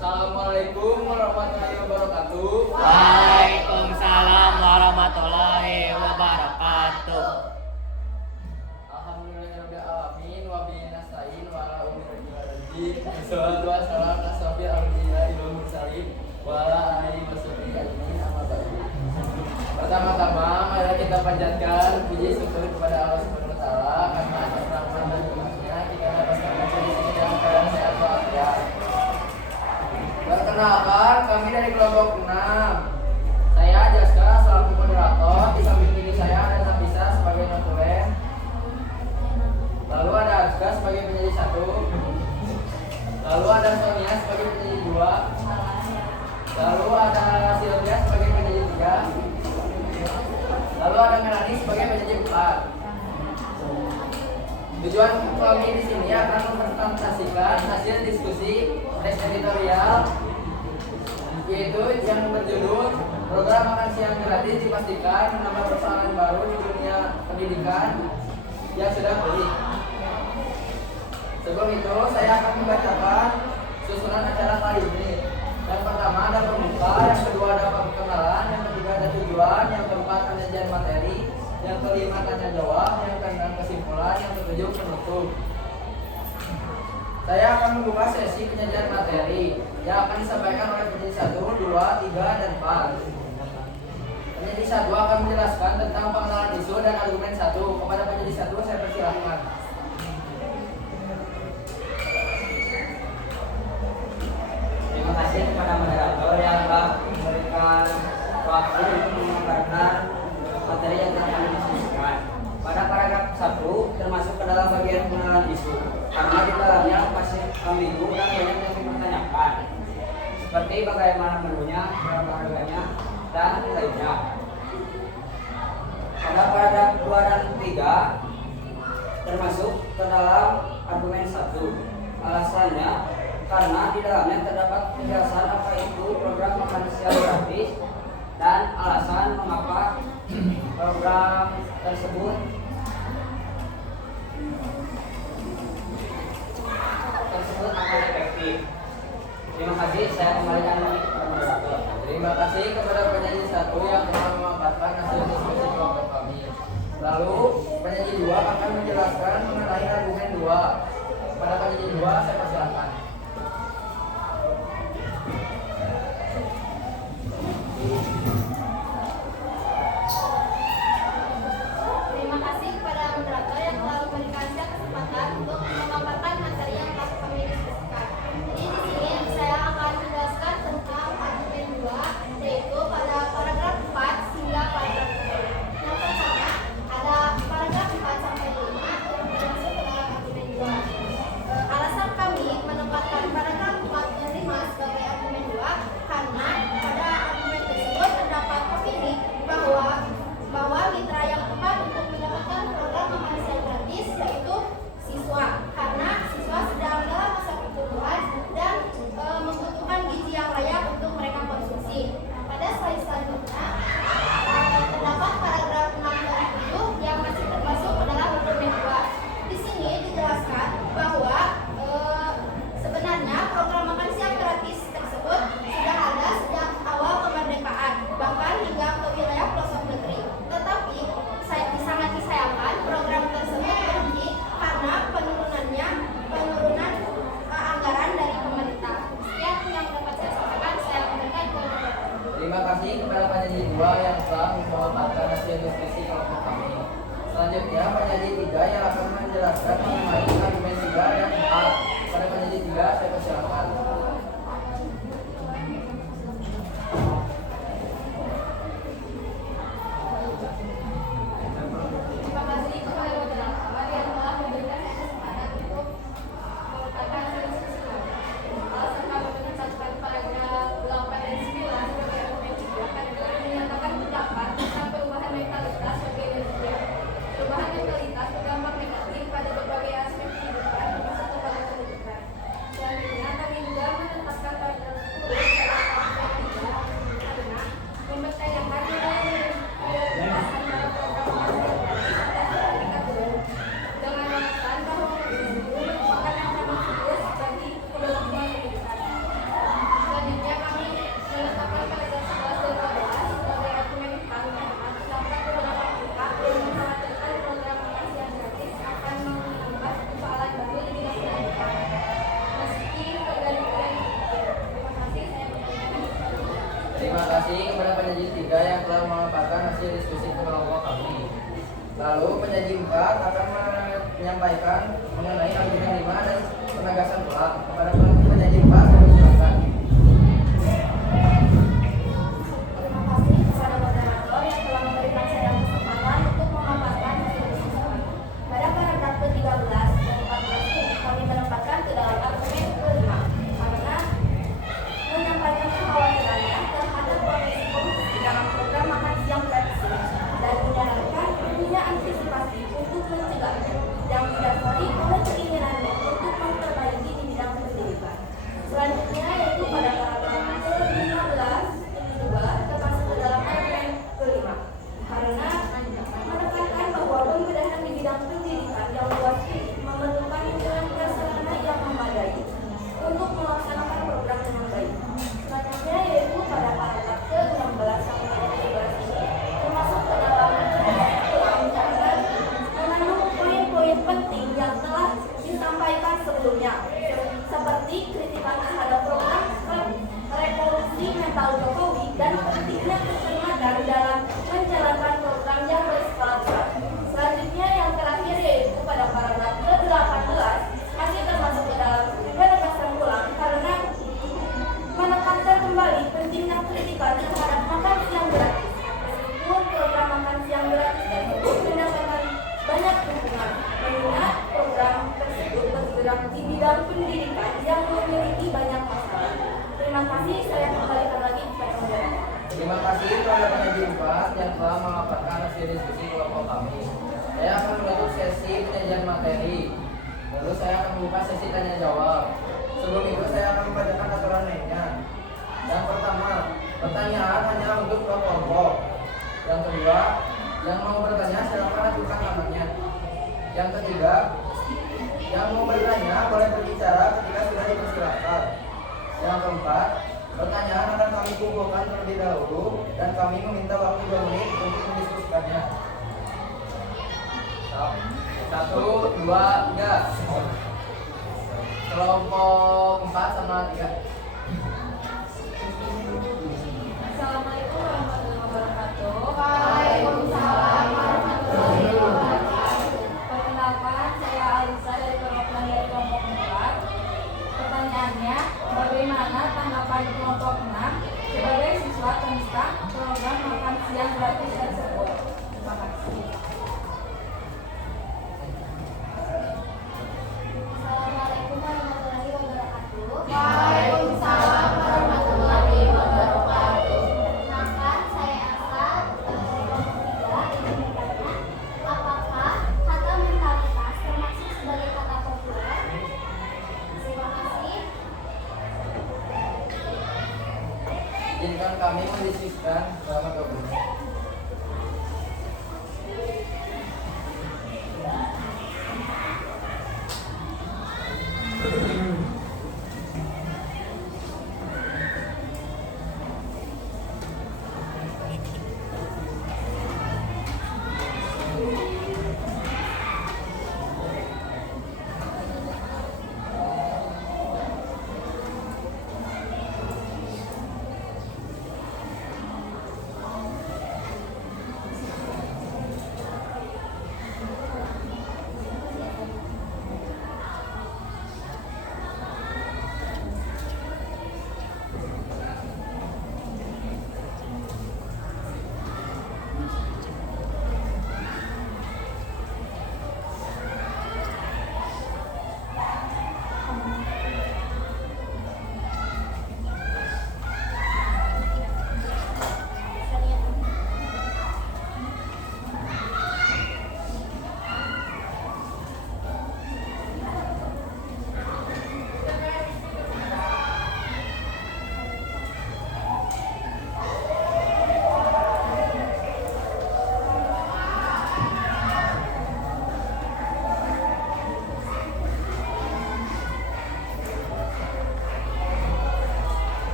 Assalamualaikum warahmatullahi wabarakatuh. Waalaikumsalam warahmatullahi wabarakatuh. Alhamdulillahirabbil alamin wa bihi nasta'in wa ala umuri waddin. Wassalatu wassalamu ala asyrofil anbiya'i wal mursalin wa ala alihi washabihi ajmain amma ba'du. Pertama-tama mari kita panjatkan puji syukur kepada Allah Subhanahu wa taala karena atas rahmat dan karunia kita dapat berada di sini dalam keadaan sehat walafiat. Perkenalkan, kami dari kelompok 6. Saya Jaska selaku moderator, di samping kiri saya ada Nafisa sebagai notulen. Lalu ada Azka sebagai penyanyi 1. Lalu ada Sonia sebagai penyanyi 2. Lalu ada Sylvia sebagai penyanyi 3. Lalu ada Melanie sebagai penyanyi 4. Tujuan kami di sini akan mempresentasikan hasil diskusi tes editorial, yaitu yang berjudul program makan siang gratis dipastikan menambah persoalan baru di dunia pendidikan yang sudah pulih. Sebelum itu saya akan membacakan susunan acara kali ini. Yang pertama ada pembuka, yang kedua ada perkenalan, yang ketiga ada tujuan, yang keempat penyajian materi, yang kelima tanya jawab, yang keenam kesimpulan, yang ketujuh penutup. Saya akan membuka sesi penyajian materi yang akan disampaikan oleh penyaji 1, 2, 3, dan 4. Penyaji 1 akan menjelaskan tentang pengenalan isu dan argumen 1. Kepada penyaji 1 saya persilahkan. Terima kasih kepada moderator yang telah memberikan waktu untuk mengabarkan materi yang telah kami diskusikan. Pada paragraf 1 termasuk ke dalam bagian pengenalan isu, karena di dalamnya masih ambigu dan banyak yang dipertanyakan, seperti bagaimana menunya, berapa harganya, dan lainnya. Pada paragraf 2 dan 3 termasuk ke dalam argumen 1. Alasannya karena di dalamnya terdapat penjelasan apa itu program makan siang gratis dan alasan mengapa program tersebut akan efektif. Terima kasih, saya kembalikan lagi kepada moderator. Terima kasih kepada penyaji 1 yang telah memaparkan hasil diskusi kelompok kami. Lalu penyaji 2 akan menjelaskan mengenai argumen 2. Pada penyaji 2 saya persilakan. Terima kasih kepada moderator yang telah memberikan saya kesempatan untuk memaparkan materi yang telah kami diskusikan. Jadi di sini saya akan menjelaskan tentang argumen 2, yaitu pada paragraf 4 hingga paragraf 10. Yang pertama ada paragraf 4 sampai 5 yang termasuk ke dalam argumen 2. Alasan kami Terima kasih kepada penyaji 3 yang telah memaparkan hasil diskusi kelompok kami. Lalu penyaji 4 akan menyampaikan mengenai argumen 5 dan penegasan ulang. Kepada penyaji 4 saya persilakan. Terima kasih kepada moderator yang telah memberikan saya kesempatan untuk memaparkan hasil diskusi. Pada paragraf ke-13 dan 14 ini kami menempatkan ke dalam argumen ke-5 karena menyampaikan kekhawatirannya terhadap komisi dalam program makan siang gratis dan menyarankan perlunya antisipasi untuk mencegahnya yang didasari oleh keinginannya untuk memperbaiki di bidang pendidikan. Selanjutnya yaitu pada paragraf ke-15 kedua termasuk ke dalam argumen ke-5 karena menekankan bahwa pembedahan di bidang pendidikan yang luas ini memerlukan jalan prasarana yang memadai untuk melaksanakan program dengan baik. Selanjutnya yaitu pada paragraf ke-16 sampai 17 ini termasuk ke dalam karena mengandung poin-poin penting yang telah disampaikan sebelumnya seperti kritikan terhadap program revolusi mental Jokowi dan pentingnya kecermatan dalam menjalankan program yang berskala besar. Selanjutnya yang terakhir yaitu pada paragraf ke-18 masih termasuk ke dalam penegasan ulang karena menekankan kembali pentingnya kritikan terhadap makan siang gratis. Meskipun program makan siang gratis tersebut mendapatkan banyak dukungan, mengingat program tersebut bergerak di bidang pendidikan yang memiliki banyak masalah. Terima kasih, saya kembalikan lagi kepada moderator. Terima kasih kepada penyaji 4 yang telah memaparkan hasil diskusi kelompok kami. Saya akan menutup sesi penyajian materi. Lalu saya akan membuka sesi tanya jawab. Sebelum itu saya akan membacakan aturan lainnya. Yang pertama, pertanyaan hanya untuk kelompok. Yang kedua, yang mau bertanya silakan ajukan tangannya. Yang ketiga, yang mau bertanya boleh berbicara ketika sudah dipersilakan. Yang keempat, pertanyaan akan kami kumpulkan terlebih dahulu dan kami meminta waktu 2 menit untuk mendiskusikannya. 1, 2, 3. Kelompok 4 sama 3. Assalamualaikum warahmatullahi wabarakatuh. Waalaikumsalam warahmatullahi wabarakatuh. Perkenalkan, saya Alisa dari kelompok 4. Pertanyaannya, bagaimana tanggapan kelompok 6 sebagai siswa tentang program makan siang gratis tersebut? Terima kasih. Assalamualaikum warahmatullahi wabarakatuh. Waalaikumsalam warahmatullahi wabarakatuh. Perkenalkan, saya Asa dari kelompok 3 ingin bertanya, apakah kata mentalitas termasuk sebagai kata populer? Terima kasih. Izinkan kami mendiskusikan selama 2 menit.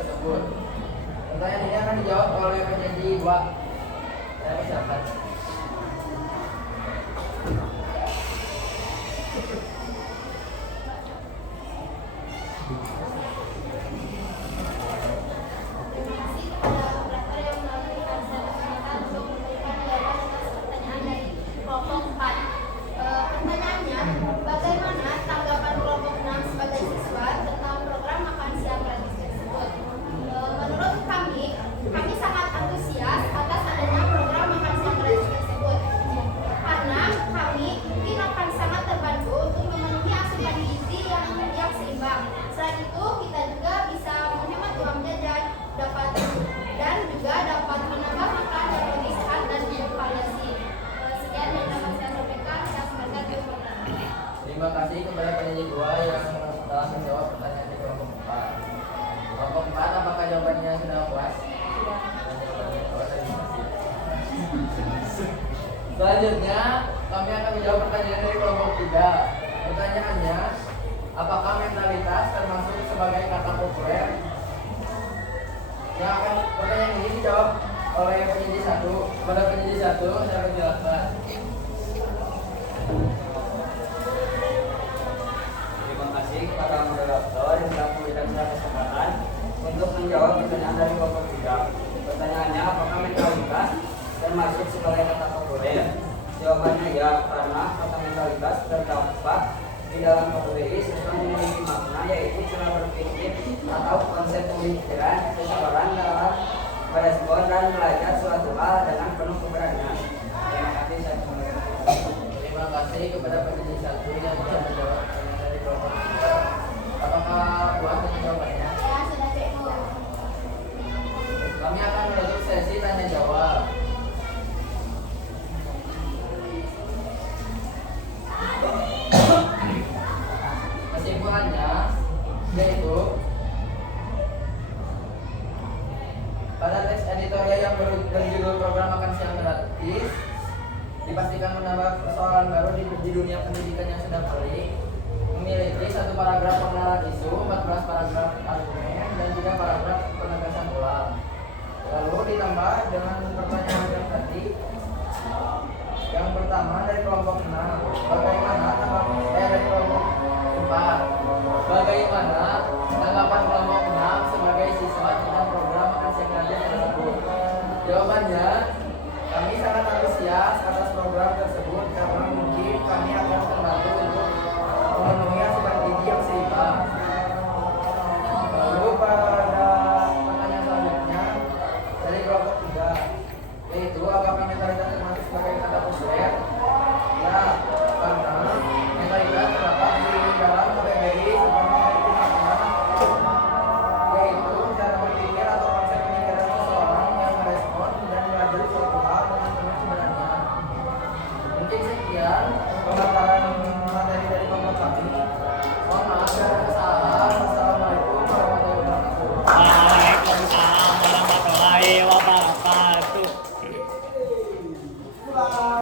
tersebut. Pertanyaan ini akan dijawab oleh penyaji 2. Saya persilakan. Terima kasih kepada moderator yang memberikan saya kesempatan untuk memberikan jawaban atas pertanyaan dari kelompok 4. Pertanyaannya, bagaimana tanggapan kelompok 6 sebagai siswa tentang program makan siang gratis tersebut? Menurut kami sangat antusias atas adanya program makan siang gratis tersebut. Karena kami mungkin akan sangat terbantu untuk memenuhi asupan gizi yang seimbang. Selain itu, kita juga bisa menghemat uang jajan, dan juga dapat menambah makan yang lebih sehat dan bervariasi. Sekian yang dapat saya sampaikan. Saya kembalikan ke moderator. Terima kasih kepada penyaji 2 yang telah menjawab pertanyaan di kelompok 4. Kelompok 4, apakah jawabannya sudah puas? Oh, terima kasih. Selanjutnya, kami akan menjawab pertanyaan dari kelompok 3. Pertanyaannya, apakah mentalitas termasuk sebagai kata populer? Yang akan pertanyaan ini dijawab oleh penyaji 1. Kepada penyaji 1, saya persilakan. Terima kasih kepada moderator yang telah memberikan saya kesempatan untuk menjawab pertanyaan dari kelompok 3. Pertanyaannya, apakah mentalitas termasuk sebagai kata populer? Jawabannya ya, karena kata mentalitas terdapat di dalam KBBI serta memiliki makna yaitu cara berpikir atau konsep pemikiran seseorang dalam merespon dan belajar suatu hal dengan penuh keberanian. Terima kasih, saya kembalikan. Terima kasih kepada penyaji 1 yang telah menjawab pertanyaan dari kelompok 3. Apakah puas dengan jawabannya? Ya, sudah cukup. Kami akan menutup sesi tanya jawab. Kesimpulannya yaitu pada teks editorial yang berjudul program makan siang gratis dipastikan menambah persoalan baru di dunia pendidikan yang sedang pelik, memiliki 1 paragraf pengenalan isu, 14 paragraf argumen, dan 3 paragraf penegasan ulang. Lalu ditambah dengan pertanyaan yang tadi. Yang pertama dari kelompok 6,